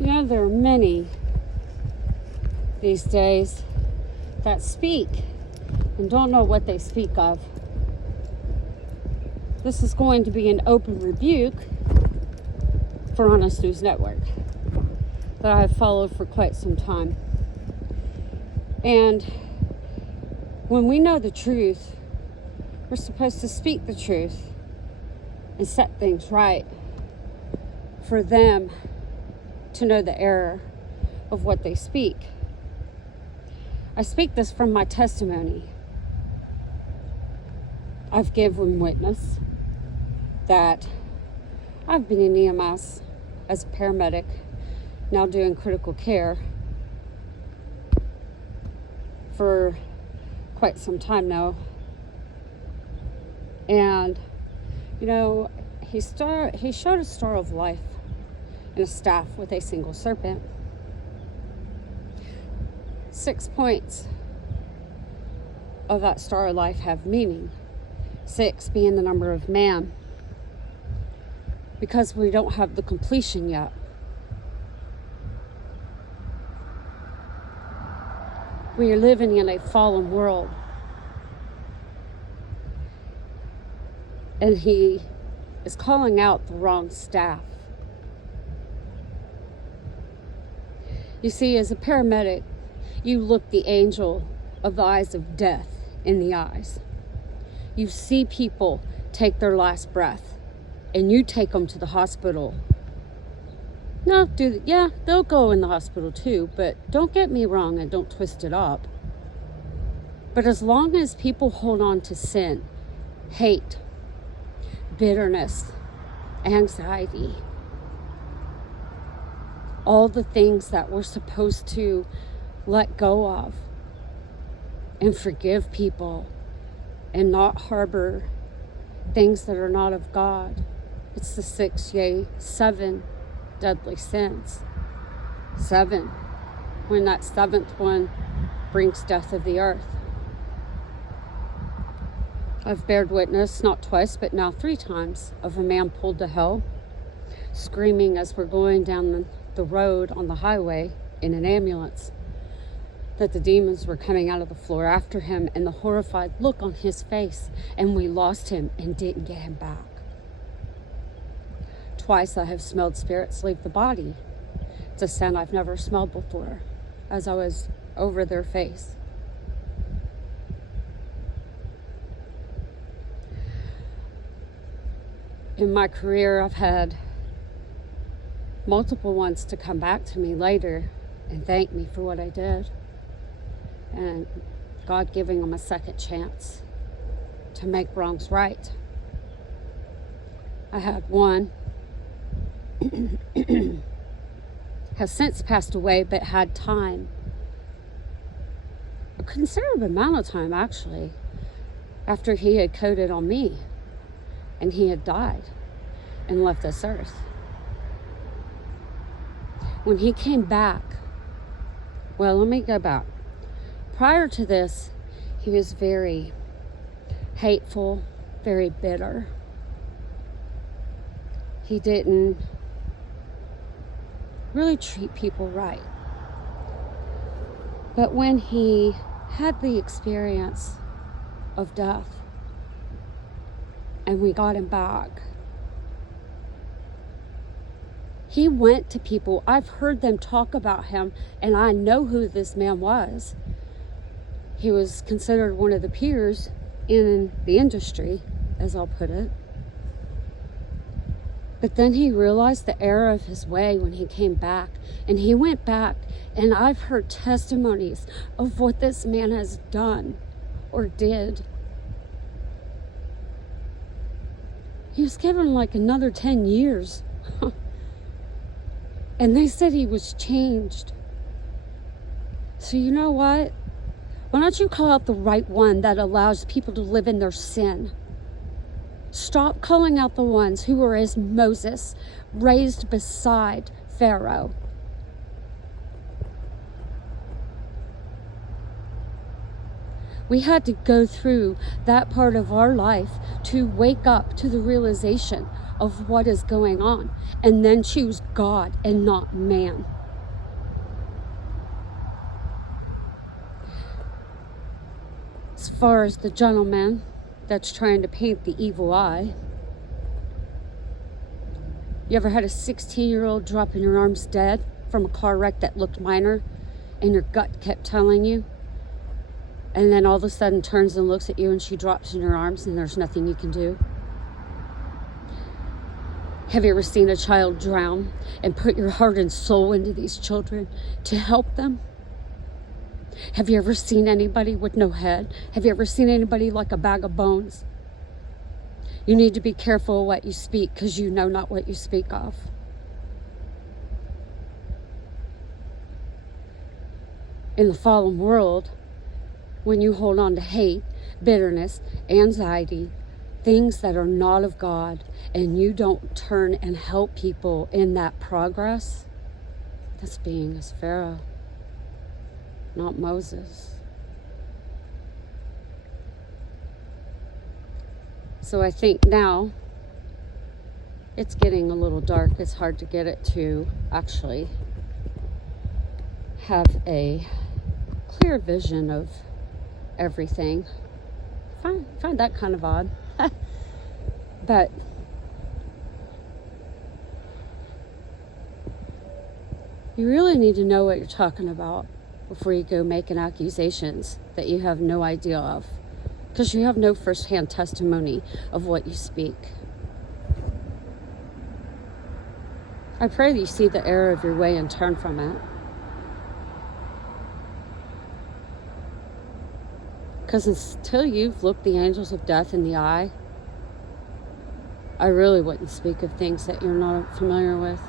You know, there are many these days that speak and don't know what they speak of. This is going to be an open rebuke for Honest News Network that I've followed for quite some time. And when we know the truth, we're supposed to speak the truth and set things right for them to know the error of what they speak. I speak this from my testimony. I've given witness that I've been in EMS as a paramedic, now doing critical care for quite some time now. And, you know, he showed a star of life and a staff with a single serpent. 6 points of that star of life have meaning. 6 being the number of man. Because we don't have the completion yet. We are living in a fallen world. And he is calling out the wrong staff. You see, as a paramedic, you look the angel of the eyes of death in the eyes. You see people take their last breath, and you take them to the hospital. They'll go in the hospital too, but don't get me wrong and don't twist it up. But as long as people hold on to sin, hate, bitterness, anxiety, all the things that we're supposed to let go of and forgive people and not harbor things that are not of God. It's the 6, yea, 7 deadly sins. 7, when that 7th one brings death of the earth. I've bared witness, not twice, but now 3 times, of a man pulled to hell, screaming as we're going down the road on the highway in an ambulance, that the demons were coming out of the floor after him, and the horrified look on his face, and we lost him and didn't get him back. Twice I have smelled spirits leave the body. It's a scent I've never smelled before, as I was over their face. In my career, I've had multiple ones to come back to me later and thank me for what I did. And God giving them a second chance to make wrongs right. I had one has since passed away, but had time, a considerable amount of time actually, after he had coded on me and he had died and left this earth. When he came back, well, let me go back. Prior to this, he was very hateful, very bitter. He didn't really treat people right. But when he had the experience of death and we got him back, he went to people. I've heard them talk about him, and I know who this man was. He was considered one of the peers in the industry, as I'll put it. But then he realized the error of his way when he came back. And he went back, and I've heard testimonies of what this man has done or did. He was given like another 10 years. And they said he was changed. So you know what? Why don't you call out the right one that allows people to live in their sin? Stop calling out the ones who were as Moses, raised beside Pharaoh. We had to go through that part of our life to wake up to the realization of what is going on, and then choose God and not man. As far as the gentleman that's trying to paint the evil eye, you ever had a 16-year-old drop in your arms dead from a car wreck that looked minor, and your gut kept telling you, and then all of a sudden turns and looks at you and she drops in your arms and there's nothing you can do? Have you ever seen a child drown and put your heart and soul into these children to help them? Have you ever seen anybody with no head? Have you ever seen anybody like a bag of bones? You need to be careful of what you speak, because you know not what you speak of. In the fallen world, when you hold on to hate, bitterness, anxiety, things that are not of God, and you don't turn and help people in that progress, that's being as Pharaoh, not Moses. So I think now it's getting a little dark. It's hard to get it to actually have a clear vision of everything. Find that kind of odd. But you really need to know what you're talking about before you go making accusations that you have no idea of, because you have no first-hand testimony of what you speak. I pray that you see the error of your way and turn from it. Because until you've looked the angels of death in the eye, I really wouldn't speak of things that you're not familiar with.